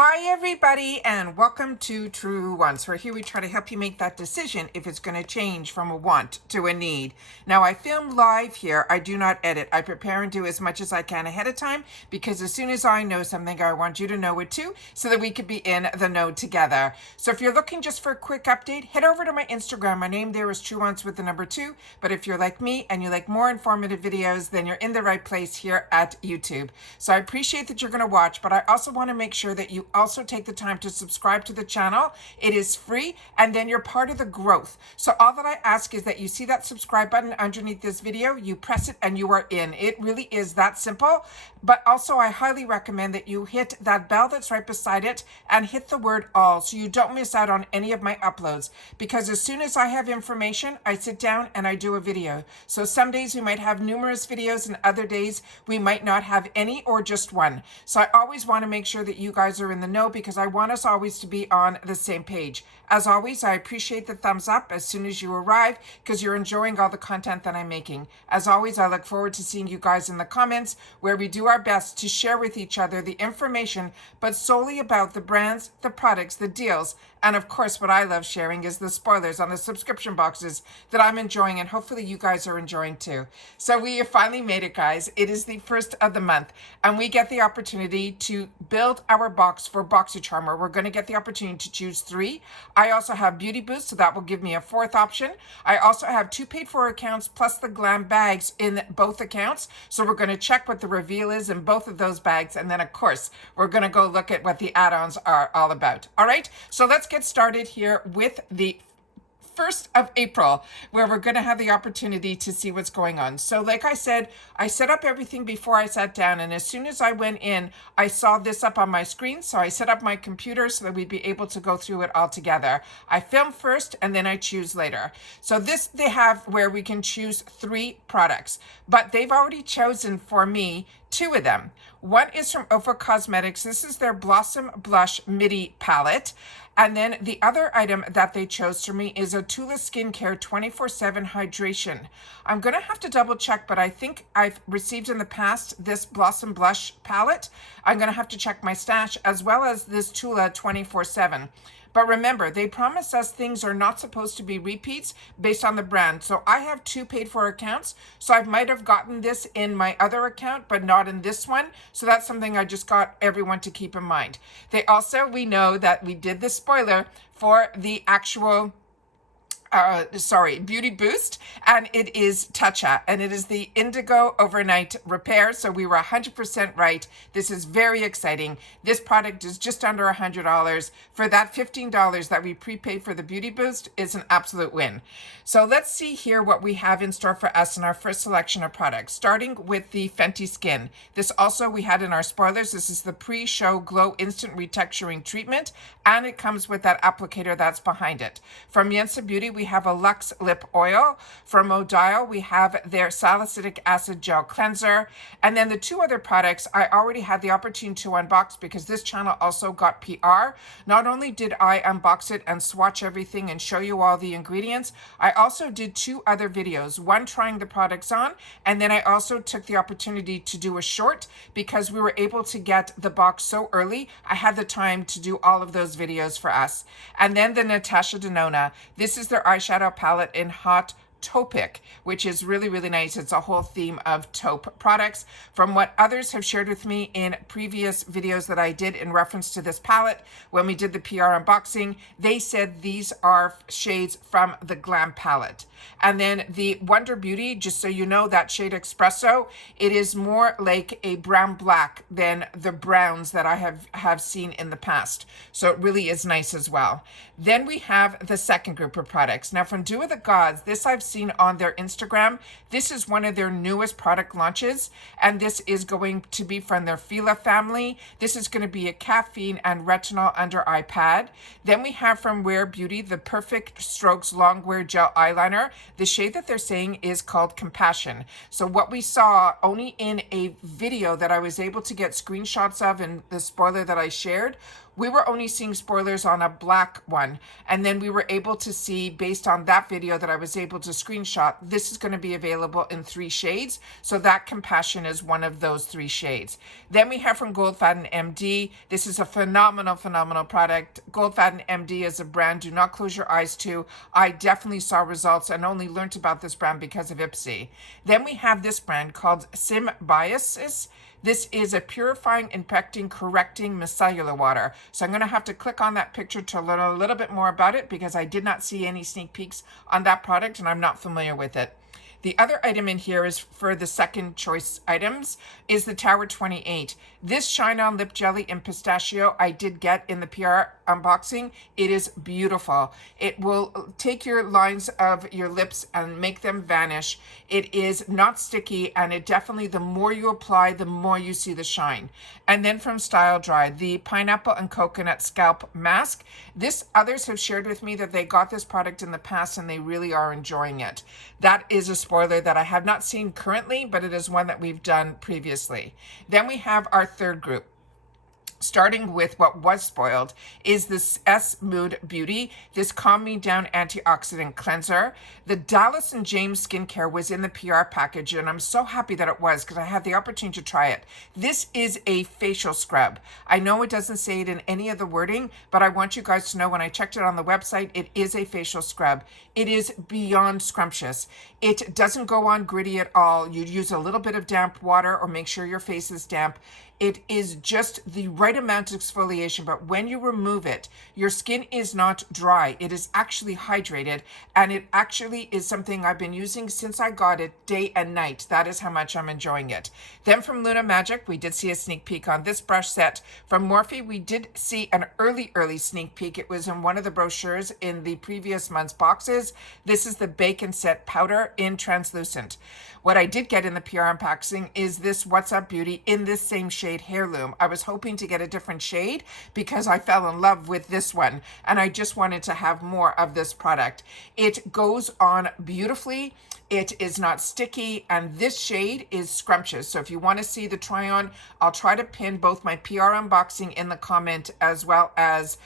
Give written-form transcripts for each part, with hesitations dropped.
Hi everybody and welcome to Truewants, where here we try to help you make that decision if it's going to change from a want to a need. Now I film live here, I do not edit. I prepare and do as much as I can ahead of time because as soon as I know something I want you to know it too so that we could be in the know together. So if you're looking just for a quick update, head over to my Instagram. My name there is Truewants with the number 2, but if you're like me and you like more informative videos, then you're in the right place here at YouTube. So I appreciate that you're going to watch, but I also want to make sure that you also take the time to subscribe to the channel. It is free, and then you're part of the growth. So all that I ask is that you see that subscribe button underneath this video, you press it and you are in. It really is that simple. But also I highly recommend that you hit that bell that's right beside it and hit the word all so you don't miss out on any of my uploads, because as soon as I have information, I sit down and I do a video. So some days we might have numerous videos and other days we might not have any or just one. So I always want to make sure that you guys are in the know because I want us always to be on the same page. As always, I appreciate the thumbs up as soon as you arrive because you're enjoying all the content that I'm making. As always, I look forward to seeing you guys in the comments where we do our best to share with each other the information, but solely about the brands, the products, the deals, and of course, what I love sharing is the spoilers on the subscription boxes that I'm enjoying, and hopefully you guys are enjoying too. So we have finally made it, guys. It is the first of the month, and we get the opportunity to build our box for Boxycharm. We're going to get the opportunity to choose 3. I also have Beauty Boost, so that will give me a 4th option. I also have 2 paid-for accounts plus the GlamBags in both accounts. So we're going to check what the reveal is in both of those bags, and then of course we're going to go look at what the add-ons are all about. All right, so let's get started here with the 1st of April, where we're going to have the opportunity to see what's going on. So like I said, I set up everything before I sat down, and as soon as I went in, I saw this up on my screen. So I set up my computer so that we'd be able to go through it all together. I film first and then I choose later. So this they have where we can choose 3 products, but they've already chosen for me 2 of them. One is from Ofra Cosmetics. This is their Blossom Blush Midi Palette. And then the other item that they chose for me is a Tula Skincare 24/7 Hydration. I'm going to have to double check, but I think I've received in the past this Blossom Blush palette. I'm going to have to check my stash, as well as this Tula 24/7. But remember, they promise us things are not supposed to be repeats based on the brand. So I have 2 paid-for accounts. So I might have gotten this in my other account, but not in this one. So that's something I just got everyone to keep in mind. They also, we know that we did the spoiler for the actual Beauty Boost, and it is Tatcha, and it is the Indigo Overnight Repair. So we were 100% right. This is very exciting. This product is just under $100. For that $15 that we prepaid for the Beauty Boost is an absolute win. So let's see here what we have in store for us in our first selection of products, starting with the Fenty Skin. This also we had in our spoilers. This is the pre-show glow instant retexturing treatment, and it comes with that applicator that's behind it. From Yensa Beauty, we have a Luxe Lip Oil. From Odile, we have their Salicylic Acid Gel Cleanser. And then the 2 other products I already had the opportunity to unbox because this channel also got PR. Not only did I unbox it and swatch everything and show you all the ingredients, I also did 2 other videos, one trying the products on, and then I also took the opportunity to do a short because we were able to get the box so early. I had the time to do all of those videos for us. And then the Natasha Denona. This is their eyeshadow palette in Hot Taupic, which is really, really nice. It's a whole theme of taupe products. From what others have shared with me in previous videos that I did in reference to this palette, when we did the PR unboxing, they said these are shades from the Glam palette. And then the Wonder Beauty, just so you know, that shade Espresso, it is more like a brown black than the browns that I have seen in the past. So it really is nice as well. Then we have the second group of products. Now from Dew of the Gods, this I've seen on their Instagram. This is one of their newest product launches, and this is going to be from their Fila family. This is going to be a caffeine and retinol under eye pad. Then we have from Rare Beauty the Perfect Strokes Longwear Gel Eyeliner. The shade that they're saying is called Compassion. So what we saw only in a video that I was able to get screenshots of in the spoiler that I shared, we were only seeing spoilers on a black one. And then we were able to see, based on that video that I was able to screenshot, this is going to be available in 3 shades. So that Compassion is one of those 3 shades. Then we have from Goldfaden MD. This is a phenomenal, phenomenal product. Goldfaden MD is a brand do not close your eyes to. I definitely saw results and only learned about this brand because of Ipsy. Then we have this brand called Symbiosis. This is a purifying, infecting, correcting micellar water. So I'm going to have to click on that picture to learn a little bit more about it because I did not see any sneak peeks on that product and I'm not familiar with it. The other item in here is for the second choice items is the Tower 28. This Shine On Lip Jelly in Pistachio I did get in the PR unboxing. It is beautiful. It will take your lines of your lips and make them vanish. It is not sticky and it definitely, the more you apply, the more you see the shine. And then from Style Dry, the Pineapple and Coconut Scalp Mask. This, others have shared with me that they got this product in the past and they really are enjoying it. That is a spoiler that I have not seen currently, but it is one that we've done previously. Then we have our third group. Starting with what was spoiled is this S Mood Beauty, this Calm Me Down antioxidant cleanser. The Dallas and James skincare was in the PR package and I'm so happy that it was because I had the opportunity to try it. This is a facial scrub. I know it doesn't say it in any of the wording, but I want you guys to know when I checked it on the website, it is a facial scrub. It is beyond scrumptious. It doesn't go on gritty at all. You use a little bit of damp water or make sure your face is damp. It is just the right amount of exfoliation, but when you remove it, your skin is not dry. It is actually hydrated, and it actually is something I've been using since I got it day and night. That is how much I'm enjoying it. Then from Luna Magic, we did see a sneak peek on this brush set. From Morphe, we did see an early sneak peek. It was in one of the brochures in the previous month's boxes. This is the Bacon Set Powder in Translucent. What I did get in the PR unboxing is this What's Up Beauty in this same shade Heirloom. I was hoping to get a different shade because I fell in love with this one and I just wanted to have more of this product. It goes on beautifully. It is not sticky, and this shade is scrumptious. So if you want to see the try on, I'll try to pin both my PR unboxing in the comment as well as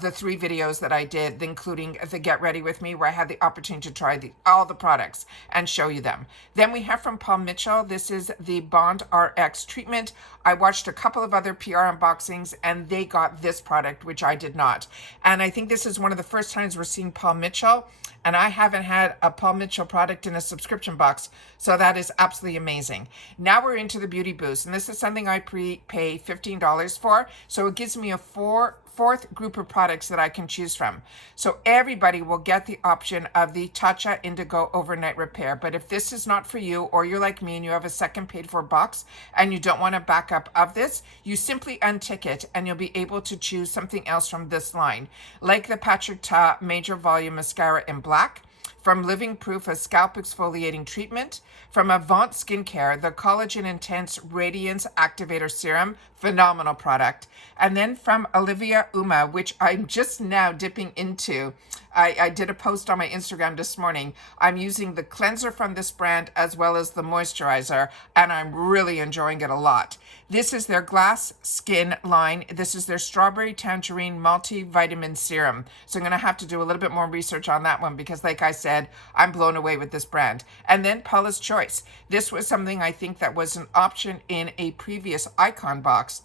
the 3 videos that I did, including the Get Ready With Me, where I had the opportunity to try all the products and show you them. Then we have from Paul Mitchell, this is the Bond RX treatment. I watched a couple of other PR unboxings and they got this product, which I did not. And I think this is one of the first times we're seeing Paul Mitchell, and I haven't had a Paul Mitchell product in a subscription box, so that is absolutely amazing. Now we're into the Beauty Boost, and this is something I pay $15 for, so it gives me a fourth group of products that I can choose from. So everybody will get the option of the Tatcha Indigo Overnight Repair. But if this is not for you, or you're like me and you have a second paid for box and you don't want a backup of this, you simply untick it and you'll be able to choose something else from this line, like the Patrick Ta Major Volume Mascara in black. From Living Proof, a scalp exfoliating treatment. From Avant Skincare, the Collagen Intense Radiance Activator Serum, phenomenal product. And then from Olivia Uma, which I'm just now dipping into. I did a post on my Instagram this morning. I'm using the cleanser from this brand as well as the moisturizer, and I'm really enjoying it a lot. This is their Glass Skin line. This is their Strawberry Tangerine Multivitamin Serum. So I'm going to have to do a little bit more research on that one because, like I said, I'm blown away with this brand. And then Paula's Choice. This was something I think that was an option in a previous Icon box.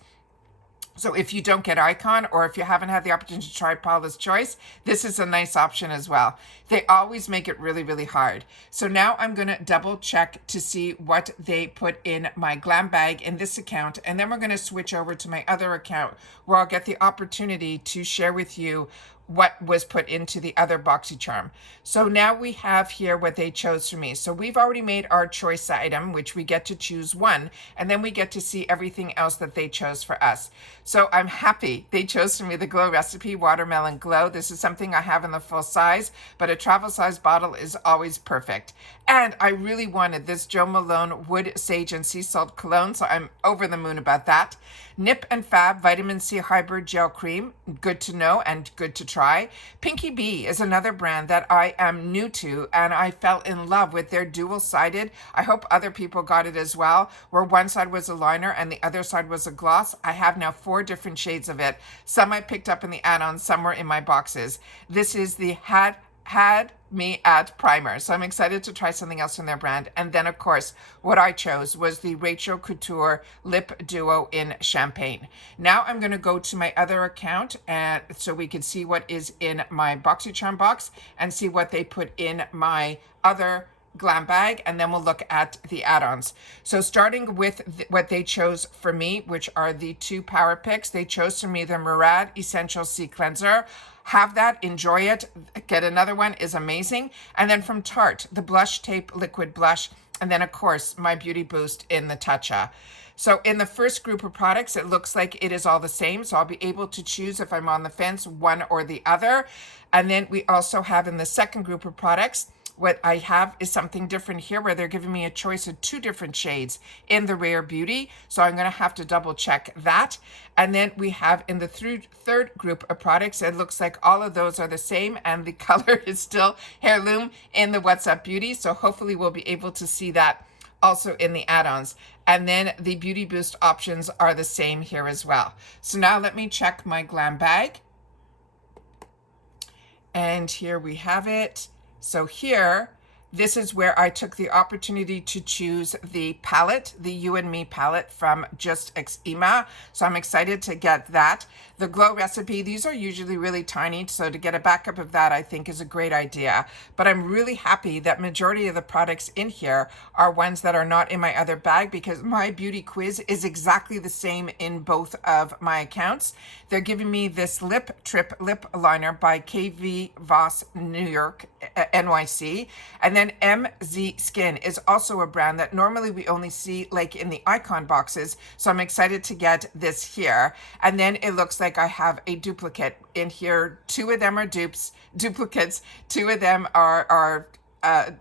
So if you don't get Icon, or if you haven't had the opportunity to try Paula's Choice, this is a nice option as well. They always make it really hard. So now I'm going to double check to see what they put in my Glam bag in this account. And then we're going to switch over to my other account where I'll get the opportunity to share with you what was put into the other Boxycharm. So now we have here what they chose for me. So we've already made our choice item, which we get to choose one, and then we get to see everything else that they chose for us. So I'm happy they chose for me the Glow Recipe Watermelon Glow. This is something I have in the full size, but a travel size bottle is always perfect. And I really wanted this Jo Malone Wood Sage and Sea Salt Cologne, so I'm over the moon about that. Nip and Fab Vitamin C Hybrid Gel Cream, good to know and good to try. Pinky Bee is another brand that I am new to, and I fell in love with their dual-sided. I hope other people got it as well, where one side was a liner and the other side was a gloss. I have now 4 different shades of it. Some I picked up in the add-ons, some were in my boxes. This is the Add me at primer. So I'm excited to try something else from their brand. And then, of course, what I chose was the Rachel Couture Lip Duo in Champagne. Now I'm going to go to my other account and so we can see what is in my Boxycharm box and see what they put in my other glam bag, and then we'll look at the add-ons. So starting with what they chose for me, which are the two power picks, they chose for me the Murad Essential Sea Cleanser. Have that, enjoy it, get another one, is amazing. And then from Tarte, the Blush Tape Liquid Blush, and then of course my Beauty Boost in the Tatcha. So in the first group of products, it looks like it is all the same. So I'll be able to choose, if I'm on the fence, one or the other. And then we also have in the second group of products, what I have is something different here where they're giving me a choice of two different shades in the Rare Beauty. So I'm going to have to double check that. And then we have in the third group of products, it looks like all of those are the same and the color is still Heirloom in the What's Up Beauty. So hopefully we'll be able to see that also in the add-ons. And then the Beauty Boost options are the same here as well. So now let me check my glam bag. And here we have it. So here, this is where I took the opportunity to choose the palette, the You and Me palette from Just Eczema. So I'm excited to get that. The Glow Recipe, these are usually really tiny, so to get a backup of that I think is a great idea. But I'm really happy that majority of the products in here are ones that are not in my other bag, because my beauty quiz is exactly the same in both of my accounts. They're giving me this Lip Trip Lip Liner by KV Voss New York, NYC. And then MZ Skin is also a brand that normally we only see like in the icon boxes. So I'm excited to get this here. And then it looks like I have a duplicate in here. Two of them are duplicates. Two of them are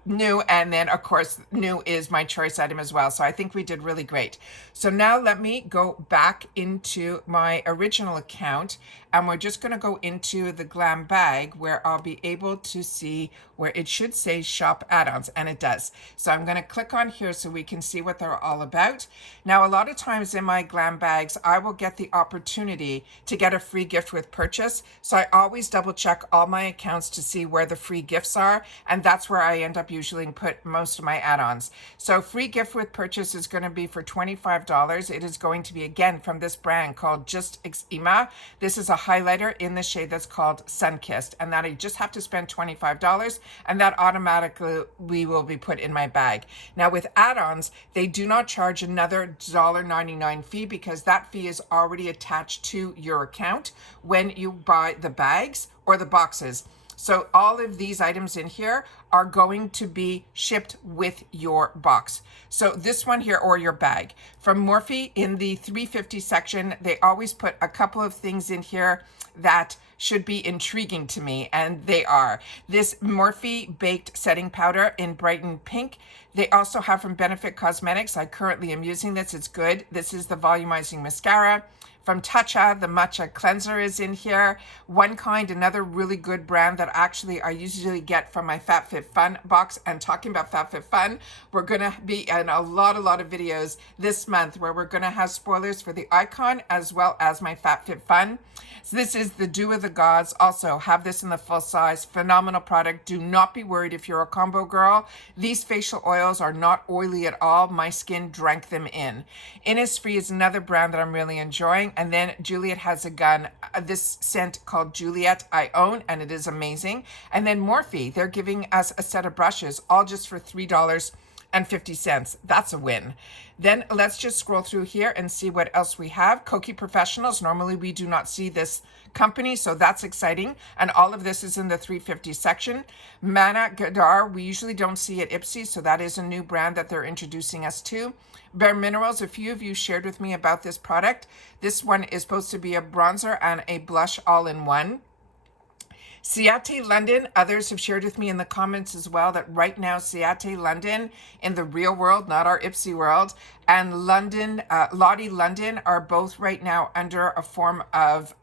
new, and then of course new is my choice item as well. So I think we did really great. So now let me go back into my original account, and we're just going to go into the glam bag where I'll be able to see where it should say shop add-ons, and it does. So I'm going to click on here so we can see what they're all about. Now a lot of times in my glam bags I will get the opportunity to get a free gift with purchase, so I always double check all my accounts to see where the free gifts are, and that's where I end up usually put most of my add-ons. So free gift with purchase is going to be for $25. It is going to be again from this brand called Just Eczema. This is a highlighter in the shade that's called Sunkissed, and that I just have to spend $25, and that automatically will be put in my bag. Now with add-ons, they do not charge another $1.99 fee, because that fee is already attached to your account when you buy the bags or the boxes. So all of these items in here are going to be shipped with your box. So this one here, or your bag. From Morphe in the 350 section, they always put a couple of things in here that should be intriguing to me, and they are. This Morphe Baked Setting Powder in Brighten Pink. They also have from Benefit Cosmetics. I currently am using this. It's good. This is the Volumizing Mascara. From Tatcha, the Matcha Cleanser is in here. One Kind, another really good brand that actually I usually get from my FabFitFun box. And talking about FabFitFun, we're going to be in a lot of videos this month where we're going to have spoilers for the Icon as well as my FabFitFun. So this is the Dew of the Gods. Also have this in the full size. Phenomenal product. Do not be worried if you're a combo girl. These facial oils are not oily at all. My skin drank them in. Innisfree is another brand that I'm really enjoying. And then Juliet Has a Gun. This scent called Juliet I own, and it is amazing. And then Morphe, they're giving us a set of brushes, all just for $3.50. That's a win. Then let's just scroll through here and see what else we have. Koki Professionals. Normally we do not see this company, so that's exciting. And all of this is in the 350 section. Mana Gadar, we usually don't see at Ipsy, so that is a new brand that they're introducing us to. Bare Minerals, a few of you shared with me about this product. This one is supposed to be a bronzer and a blush all in one. Ciate London, others have shared with me in the comments as well that right now Ciate London in the real world, not our Ipsy world, and London, Lottie London are both right now under a form of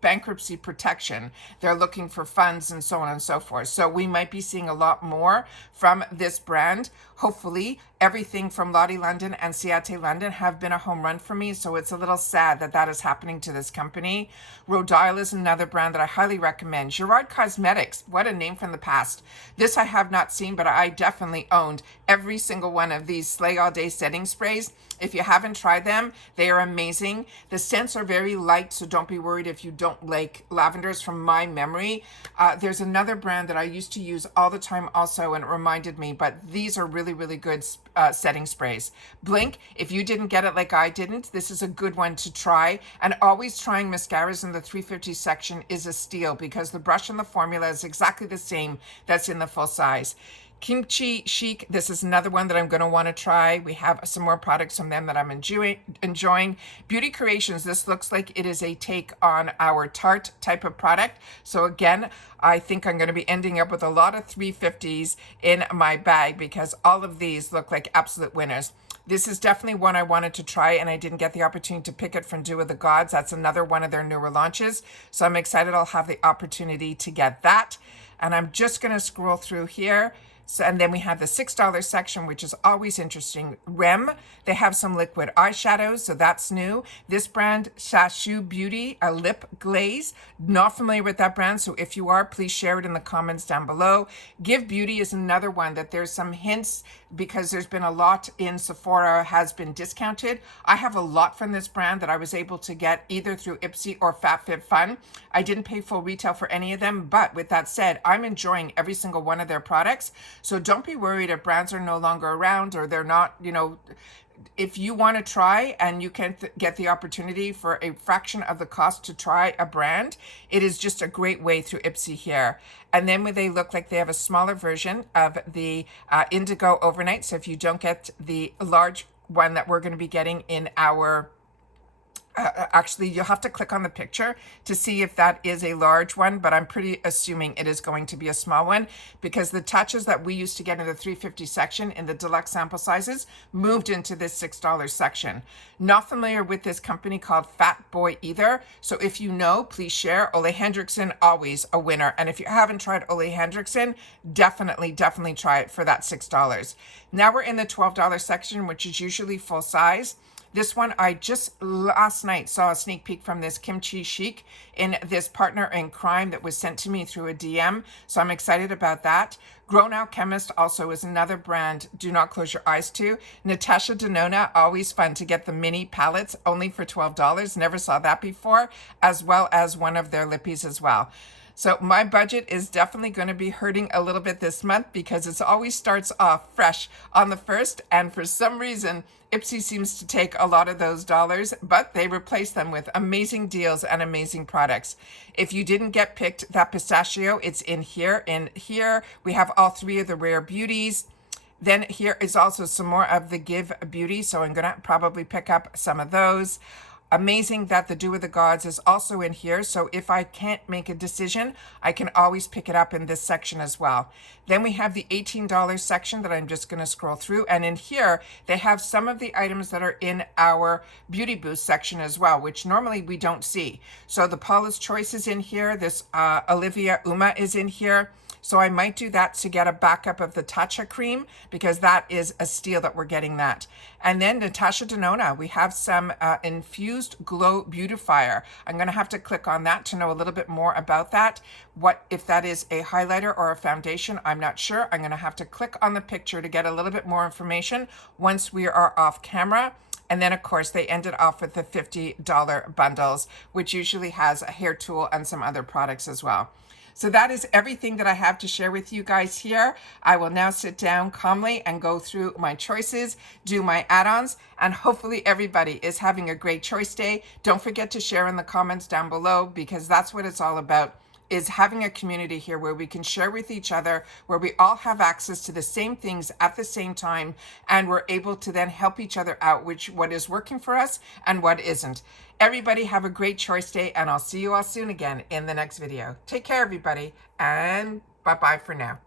bankruptcy protection. They're looking for funds and so on and so forth. So we might be seeing a lot more from this brand, hopefully, Everything from Lottie London and Ciate London have been a home run for me, so it's a little sad that that is happening to this company. Rodile is another brand that I highly recommend. Gerard Cosmetics, what a name from the past. This I have not seen, but I definitely owned every single one of these Slay All Day setting sprays. If you haven't tried them, they are amazing. The scents are very light, so don't be worried if you don't like lavenders from my memory. There's another brand that I used to use all the time also, and it reminded me, but these are really, really good setting sprays. Blink, if you didn't get it like I didn't, this is a good one to try. And always trying mascaras in the 350 section is a steal because the brush and the formula is exactly the same that's in the full size. Kimchi Chic, this is another one that I'm going to want to try. We have some more products from them that I'm enjoying. Beauty Creations, this looks like it is a take on our Tarte type of product. So again, I think I'm going to be ending up with a lot of 350s in my bag because all of these look like absolute winners. This is definitely one I wanted to try and I didn't get the opportunity to pick it from Dew of the Gods. That's another one of their newer launches. So I'm excited I'll have the opportunity to get that. And I'm just going to scroll through here. So, and then we have the $6 section, which is always interesting. Rem, they have some liquid eyeshadows, so that's new. This brand, Shashu Beauty, a lip glaze. Not familiar with that brand, so if you are, please share it in the comments down below. Give Beauty is another one that there's some hints because there's been a lot in Sephora has been discounted. I have a lot from this brand that I was able to get either through Ipsy or FabFitFun. I didn't pay full retail for any of them, but with that said, I'm enjoying every single one of their products. So don't be worried if brands are no longer around or they're not, you know, if you want to try and you can get the opportunity for a fraction of the cost to try a brand, it is just a great way through Ipsy here. And then when they look like they have a smaller version of the Indigo Overnight. So if you don't get the large one that we're going to be getting in our actually, you'll have to click on the picture to see if that is a large one, but I'm pretty assuming it is going to be a small one because the touches that we used to get in the 350 section in the deluxe sample sizes moved into this $6 section. Not familiar with this company called Fat Boy either. So if you know, please share. Ole Hendrickson, always a winner. And if you haven't tried Ole Hendrickson, definitely try it for that $6. Now we're in the $12 section, which is usually full size. This one, I just last night saw a sneak peek from this Kimchi Chic in this Partner in Crime that was sent to me through a DM. So I'm excited about that. Grown Out Chemist also is another brand. Do not close your eyes to. Natasha Denona, always fun to get the mini palettes only for $12. Never saw that before, as well as one of their lippies as well. So my budget is definitely going to be hurting a little bit this month because it always starts off fresh on the 1st. And for some reason, Ipsy seems to take a lot of those dollars, but they replace them with amazing deals and amazing products. If you didn't get picked, that pistachio, it's in here. In here, we have all three of the Rare Beauties. Then here is also some more of the Give Beauty. So I'm going to probably pick up some of those. Amazing that the Dew of the Gods is also in here. So if I can't make a decision, I can always pick it up in this section as well. Then we have the $18 section that I'm just going to scroll through. And in here, they have some of the items that are in our Beauty Boost section as well, which normally we don't see. So the Paula's Choice is in here. This Olivia Uma is in here. So I might do that to get a backup of the Tatcha cream because that is a steal that we're getting that. And then Natasha Denona, we have some infused glow beautifier. I'm going to have to click on that to know a little bit more about that. What if that is a highlighter or a foundation, I'm not sure. I'm going to have to click on the picture to get a little bit more information once we are off camera. And then, of course, they ended off with the $50 bundles, which usually has a hair tool and some other products as well. So that is everything that I have to share with you guys here. I will now sit down calmly and go through my choices, do my add-ons, and hopefully everybody is having a great choice day. Don't forget to share in the comments down below because that's what it's all about, is having a community here where we can share with each other, where we all have access to the same things at the same time, and we're able to then help each other out, what is working for us and what isn't. Everybody have a great choice day, and I'll see you all soon again in the next video. Take care, everybody, and bye-bye for now.